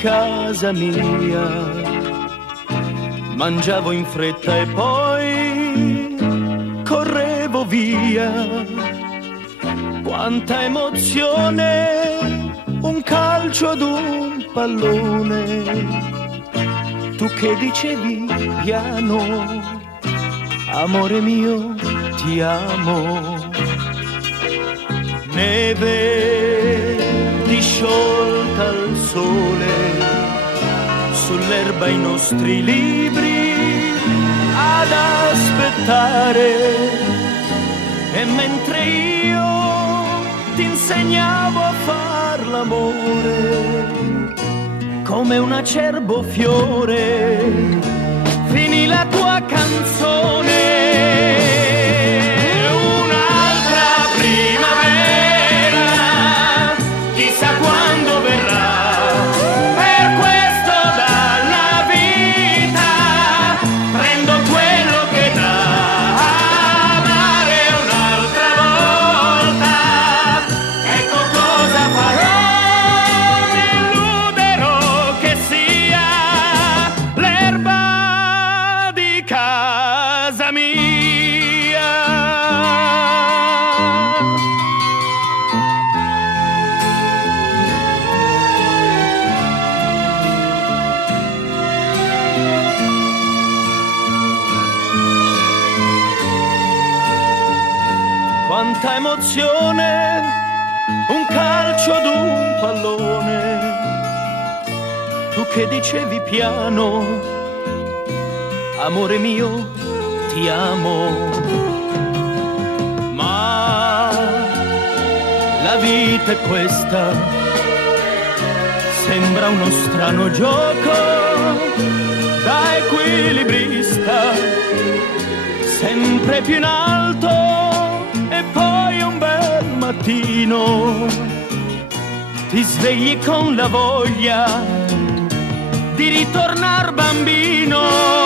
casa mia. Mangiavo in fretta e poi correvo via. Quanta emozione, un calcio ad un pallone. Tu che dicevi piano, amore mio, ti amo. Neve disciolta al sole, sull'erba i nostri libri ad aspettare. E mentre io ti insegnavo a far l'amore, come un acerbo fiore, finì la tua canzone. Quanta emozione, un calcio ad un pallone. Tu che dicevi piano, amore mio, ti amo. Ma la vita è questa, sembra uno strano gioco da equilibrista, sempre più in alto. E poi un bel mattino ti svegli con la voglia di ritornar bambino.